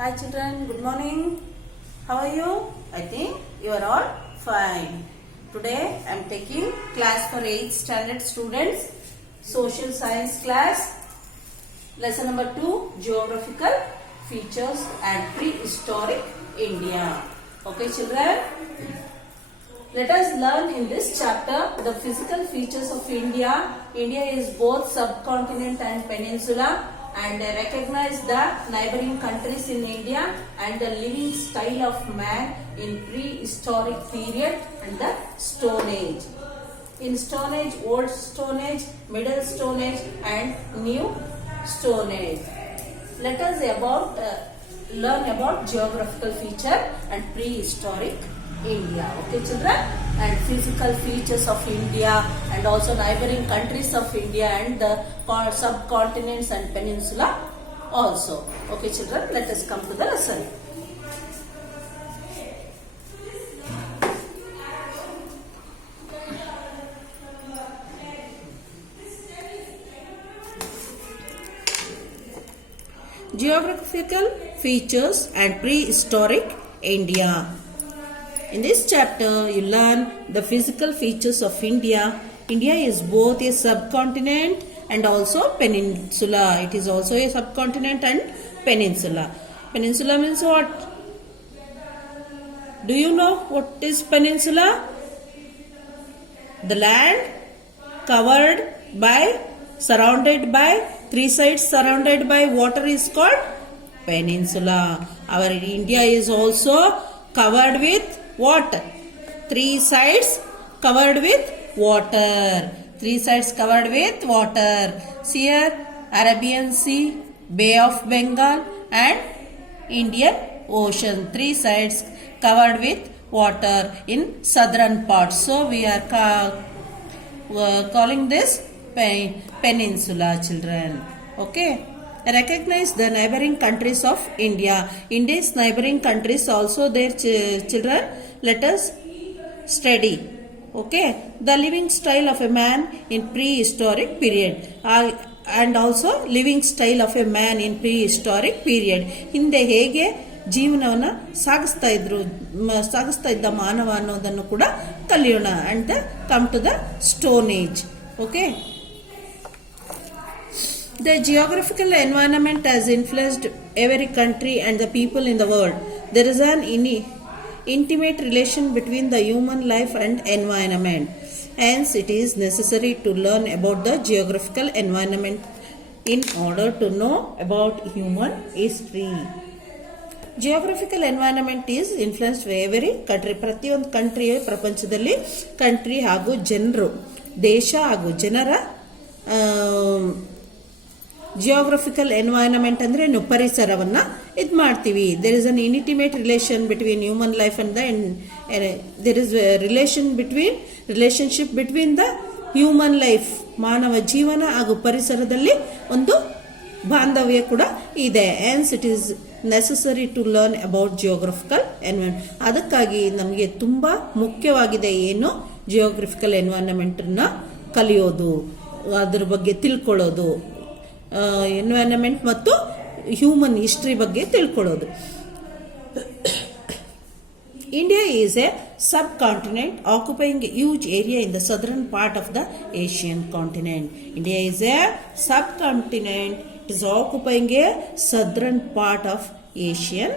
Hi children, good morning. How are you? I think you are all fine. Today I am taking class for 8th standard students, social science class, lesson number 2, geographical features and prehistoric India. Okay children, let us learn in this chapter the physical features of India. India is both subcontinent and peninsula, and recognize the neighboring countries in India and the living style of man in prehistoric period and the Stone Age. In Stone Age, Old Stone Age, Middle Stone Age and New Stone Age. Let us learn about geographical feature and prehistoric India. Okay children, and physical features of India and also neighboring countries of India and the subcontinents and peninsula also. Okay children, let us come to the lesson. Geographical features and prehistoric India. In this chapter, you learn the physical features of India. India is both a subcontinent and also peninsula. It is also a subcontinent and peninsula. Peninsula means what? Do you know what is peninsula? The land surrounded by three sides surrounded by water is called peninsula. Our India is also covered with water. Three sides covered with water. Three sides covered with water. See here, Arabian Sea, Bay of Bengal and Indian Ocean. Three sides covered with water in southern part. So we are calling this peninsula, children. Okay. Recognize the neighboring countries of India. India's neighboring countries also their children. Let us study. Okay, the living style of a man in prehistoric period and also living style of a man in prehistoric period. ಹಿಂದೆ ಹೇಗೆ ಜೀವನವನ್ನು ಸಾಗಿಸ್ತಾ ಇದ್ದ ಮಾನವ ಅನ್ನೋದನ್ನು ಕೂಡ ಕಲಿಯೋಣ. And come to the Stone Age. Okay. The geographical environment has influenced every country and the people in the world. There is an intimate relation between the human life and environment. Hence, it is necessary to learn about the geographical environment in order to know about human history. Geographical environment is influenced by every country. ಪ್ರತಿಯೊಂದು ಕಂಟ್ರಿಯ ಪ್ರಪಂಚದಲ್ಲಿ ಕಂಟ್ರಿ ಹಾಗೂ ಜನರು, ದೇಶ ಹಾಗೂ ಜನರ geographical environment ಅಂದ್ರೆ ನಾವು ಪರಿಸರವನ್ನ ಇದು ಮಾಡ್ತೀವಿ. There is an intimate relation between human life and there is relationship between the human life, ಮಾನವ ಜೀವನ ಹಾಗೂ ಪರಿಸರದಲ್ಲಿ ಒಂದು ಬಾಂಧವ್ಯ ಕೂಡ ಇದೆ. Hence it is necessary to learn about geographical environment. ಅದಕ್ಕಾಗಿ ನಮಗೆ ತುಂಬಾ ಮುಖ್ಯವಾಗಿದೆ ಏನು, ಜಿಯೋಗ್ರಫಿಕಲ್ ಎನ್ವೈರನ್ಮೆಂಟ್ನ ಕಲಿಯೋದು, ಅದ್ರ ಬಗ್ಗೆ ತಿಳ್ಕೊಳ್ಳೋದು, ಎನ್ವೈರನ್ಮೆಂಟ್ ಮತ್ತು ಹ್ಯೂಮನ್ ಹಿಸ್ಟ್ರಿ ಬಗ್ಗೆ ತಿಳ್ಕೊಳ್ಳೋದು. India is a subcontinent occupying a huge area in the southern part of the Asian continent. India is a subcontinent. It is occupying a southern part of Asian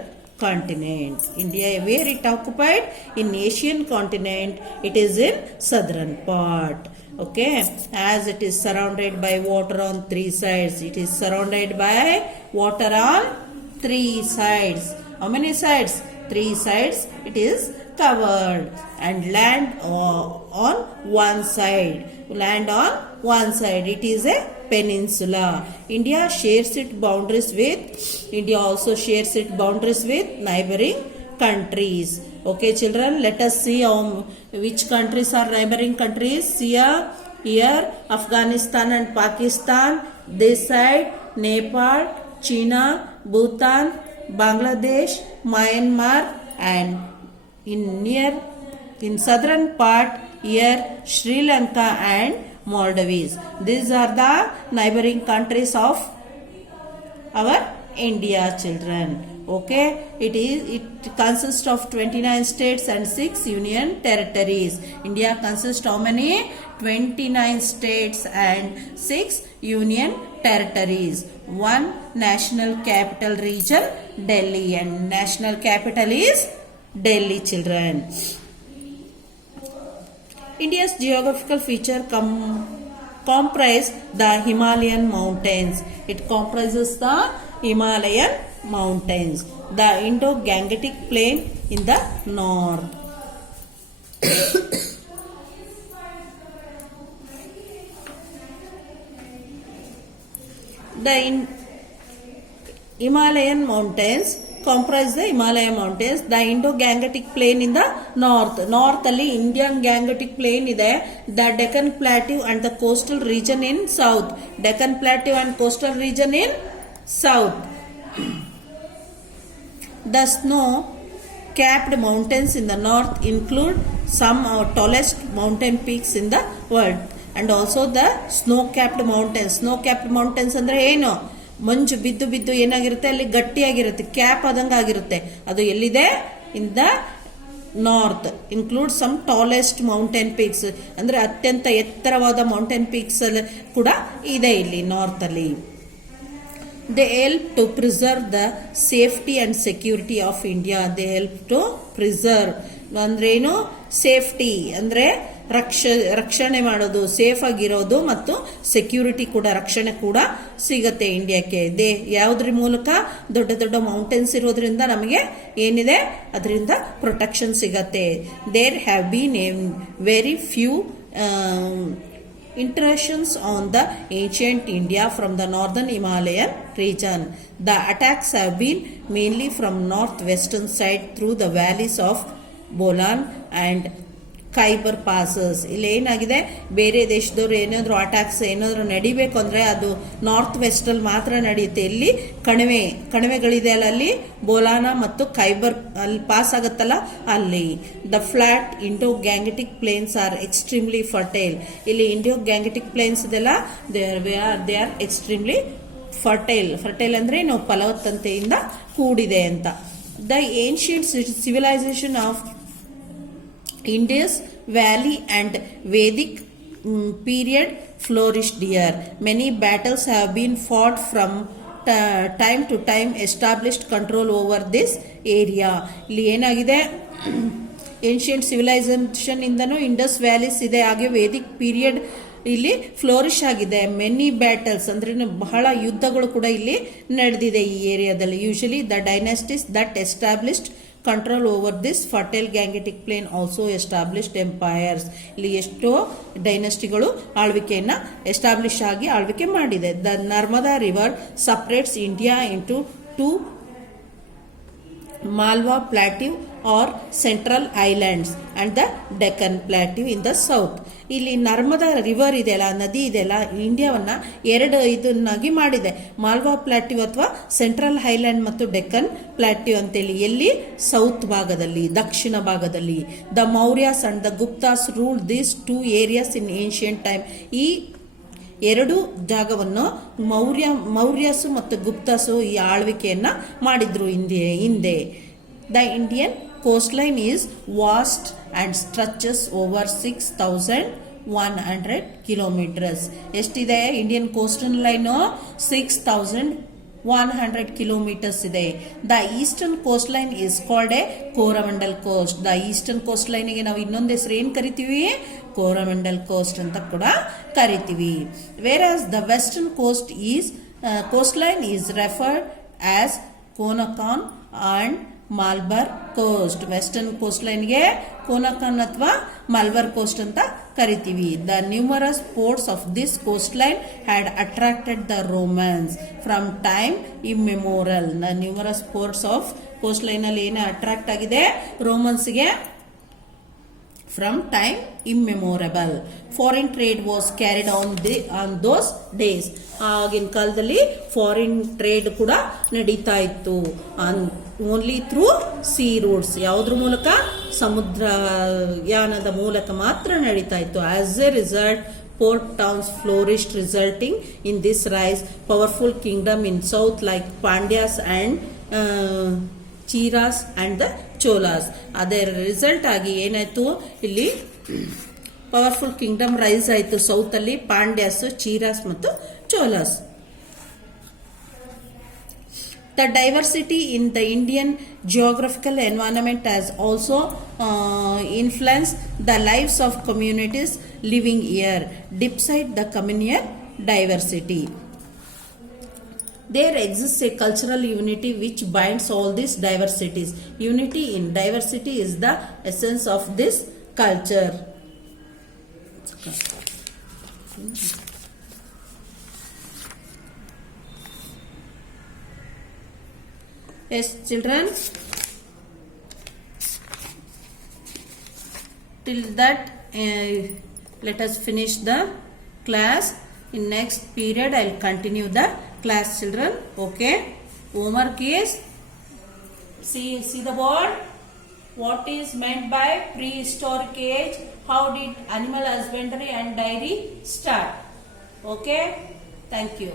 continent. India, where it occupied in Asian continent, it is in southern part. Okay, as it is surrounded by water on three sides. It is surrounded by water on three sides. How many sides? Three sides it is covered, and land on one side. Land on one side. It is a peninsula. India also shares its boundaries with neighboring countries. Okay children, let us see which countries are neighboring countries. Here Afghanistan and Pakistan. This side Nepal, China, Bhutan, Bangladesh, Myanmar, and in southern part here Sri Lanka and Maldives. These are the neighboring countries of our India, children. Okay, it consists of 29 states and 6 union territories. India consists how many? 29 states and 6 union territories. One national capital region, Delhi, and national capital is Delhi, children. India's geographical feature comprise the Himalayan mountains. It comprises the Himalayan mountains. The Indo-Gangetic plain in the north. The Himalayan mountains comprise the Himalayan mountains. The Indo-Gangetic plain in the north. North ಅಲ್ಲಿ Indian Gangetic plain ಇದೆ. The Deccan Plateau and the coastal region in south. Deccan Plateau and coastal region in south. The snow-capped mountains in the north include some of tallest mountain peaks in the world. And also the snow-capped mountains. Snow-capped mountains ಅಂದ್ರೆ ಏನು? ಮಂಜು ಬಿದ್ದು ಬಿದ್ದು ಏನಾಗಿರುತ್ತೆ, ಅಲ್ಲಿ ಗಟ್ಟಿಯಾಗಿರುತ್ತೆ, ಕ್ಯಾಪ್ ಆದಂಗೆ ಆಗಿರುತ್ತೆ. ಅದು ಎಲ್ಲಿದೆ? In the north. Include some tallest mountain peaks, ಅಂದ್ರೆ ಅತ್ಯಂತ ಎತ್ತರವಾದ ಮೌಂಟೇನ್ ಪೀಕ್ಸ್ ಕೂಡ ಇದೆ ಇಲ್ಲಿ ನಾರ್ತ್ ಅಲ್ಲಿ. They help to preserve the safety and security of India. They help to preserve ಅಂದ್ರೆ ಏನು? ಸೇಫ್ಟಿ ಅಂದ್ರೆ ರಕ್ಷಣೆ ಮಾಡೋದು, ಸೇಫ್ ಆಗಿರೋದು, ಮತ್ತು ಸೆಕ್ಯೂರಿಟಿ ಕೂಡ, ರಕ್ಷಣೆ ಕೂಡ ಸಿಗತ್ತೆ ಇಂಡಿಯಾಕ್ಕೆ. ಯಾವುದ್ರ ಮೂಲಕ? ದೊಡ್ಡ ದೊಡ್ಡ ಮೌಂಟೇನ್ಸ್ ಇರೋದ್ರಿಂದ ನಮಗೆ ಏನಿದೆ, ಅದರಿಂದ ಪ್ರೊಟೆಕ್ಷನ್ ಸಿಗತ್ತೆ. There have been a very few intrusions on the ancient India from the northern Himalayan region. The attacks have been mainly from northwestern side through the valleys of Bolan and Khyber passes. ಇಲ್ಲಿ ಏನಾಗಿದೆ, ಬೇರೆ ದೇಶದವ್ರು ಏನಾದ್ರು ಅಟ್ಯಾಕ್ಸ್ ಏನಾದ್ರು ನಡಿಬೇಕು ಅಂದ್ರೆ ಅದು north West ಅಲ್ಲಿ ಮಾತ್ರ ನಡೆಯುತ್ತೆ. ಇಲ್ಲಿ ಕಣಿವೆಗಳಿದೆ ಅಲ್ಲ, ಅಲ್ಲಿ ಬೋಲಾನ ಮತ್ತು ಖೈಬರ್ ಅಲ್ಲಿ ಪಾಸ್ ಆಗುತ್ತಲ್ಲ ಅಲ್ಲಿ. The flat Indo Gangetic plains are extremely fertile. ಇಲ್ಲಿ ಇಂಡೋ ಗ್ಯಾಂಗೆಟಿಕ್ ಪ್ಲೇನ್ಸ್ ಇದೆಲ್ಲ ದೇ ಆರ್ ಎಕ್ಸ್ಟ್ರೀಮ್ಲಿ ಫರ್ಟೈಲ್ ಅಂದ್ರೆ ನಾವು ಫಲವತ್ತತೆಯಿಂದ ಕೂಡಿದೆ ಅಂತ. The ancient civilisation of Indus Valley and Vedic period flourished here. Many battles have been fought from time to time, established control over this area. ಇಲ್ಲಿ ಏನಾಗಿದೆ, ancient civilisation ಇಂದನೂ Indus valleys ಇದೆ, ಹಾಗೆ ವೇದಿಕ್ ಪೀರಿಯಡ್ ಇಲ್ಲಿ ಫ್ಲೋರಿಶ್ ಆಗಿದೆ. Many battles ಅಂದ್ರೆ ಬಹಳ ಯುದ್ಧಗಳು ಕೂಡ ಇಲ್ಲಿ ನಡೆದಿದೆ ಈ ಏರಿಯಾದಲ್ಲಿ. Usually the dynasties that established control over this fertile Gangetic plain also established empires. ಇಲ್ಲಿ ಎಷ್ಟೋ ಡೈನಾಸ್ಟಿಗಳು ಆಳ್ವಿಕೆಯನ್ನ ಎಸ್ಟಾಬ್ಲಿಷ್ ಆಗಿ ಆಳ್ವಿಕೆ ಮಾಡಿದೆ. The Narmada river separates India into two Malwa Plateau or Central Islands and the Deccan Plateau in the south. ಇಲ್ಲಿ ನರ್ಮದಾ ರಿವರ್ ಇದೆಯಲ್ಲ, ನದಿ ಇದೆಯಲ್ಲ, ಇಂಡಿಯಾವನ್ನ ಎರಡು ಇದನ್ನಾಗಿ ಮಾಡಿದೆ. ಮಾಲ್ವಾ ಪ್ಲಾಟ್ಯೂ ಅಥವಾ ಸೆಂಟ್ರಲ್ ಹೈಲ್ಯಾಂಡ್ ಮತ್ತು ಡೆಕ್ಕನ್ ಪ್ಲಾಟ್ಯೂ ಅಂತೇಳಿ. ಎಲ್ಲಿ? ಸೌತ್ ಭಾಗದಲ್ಲಿ, ದಕ್ಷಿಣ ಭಾಗದಲ್ಲಿ. The Mauryas and the Guptas ruled these two areas in ancient time. ಈ ಎರಡು ಜಾಗವನ್ನು ಮೌರ್ಯಸು ಮತ್ತು ಗುಪ್ತಾಸು ಈ ಆಳ್ವಿಕೆಯನ್ನ ಮಾಡಿದ್ರು ಹಿಂದೆ. The Indian coast line is vast and stretches over 6,100 kilometres. ಎಷ್ಟಿದೆ ಇಂಡಿಯನ್ ಕೋಸ್ಟಲ್ ಲೈನು? 6,100 ಕಿಲೋಮೀಟರ್ಸ್ ಇದೆ. The eastern coast line is called a Coromandel coast. The eastern coast ಲೈನ್ಗೆ ನಾವು ಇನ್ನೊಂದು ಹೆಸರು ಏನ್ ಕರಿತೀವಿ? ಕೋರಮಂಡಲ್ ಕೋಸ್ಟ್ ಅಂತ ಕೂಡ ಕರಿತೀವಿ. Whereas the western coast line is referred as Konkan and Malabar coast. Western coast ಲೈನ್ಗೆ ಕೋನಕಾನ್ ಅಥವಾ ಮಲ್ಬರ್ ಕೋಸ್ಟ್ ಅಂತ ಕರಿತೀವಿ. The numerous ports of this coast line had attracted the Romans from time immemorial. The numerous ports of coast line ಅಲ್ಲಿ ಏನು ಅಟ್ರಾಕ್ಟ್ ಆಗಿದೆ? ರೋಮನ್ಸ್ಗೆ from time immemorable. Foreign trade was carried on those days. ಆಗಿನ ಕಾಲದಲ್ಲಿ foreign trade ಕೂಡ ನಡೀತಾ ಇತ್ತು. Only through sea routes. ಯಾವುದ್ರ ಮೂಲಕ? ಸಮುದ್ರಯಾನದ ಮೂಲಕ ಮಾತ್ರ ನಡೀತಾ ಇತ್ತು. As a result port towns flourished, resulting in this rise powerful kingdom in south like Pandyas and Cheras and the Cholas. ಅದರ ರಿಸಲ್ಟ್ ಆಗಿ ಏನಾಯ್ತು, ಇಲ್ಲಿ ಪವರ್ಫುಲ್ ಕಿಂಗ್ಡಮ್ ರೈಸ್ ಆಯಿತು. ಸೌತ್ ಅಲ್ಲಿ ಪಾಂಡ್ಯಾಸ್, ಚೀರಾಸ್ ಮತ್ತು Cholas. The diversity in the Indian geographical environment has also influenced the lives of communities living here. Despite the communal diversity, there exists a cultural unity which binds all these diversities. Unity in diversity is the essence of this culture. Yes, children, till that let us finish the class. In next period I will continue the class, children. Okay, homework is see the board. What is meant by prehistoric age? How did animal husbandry and dairy start? Okay, thank you.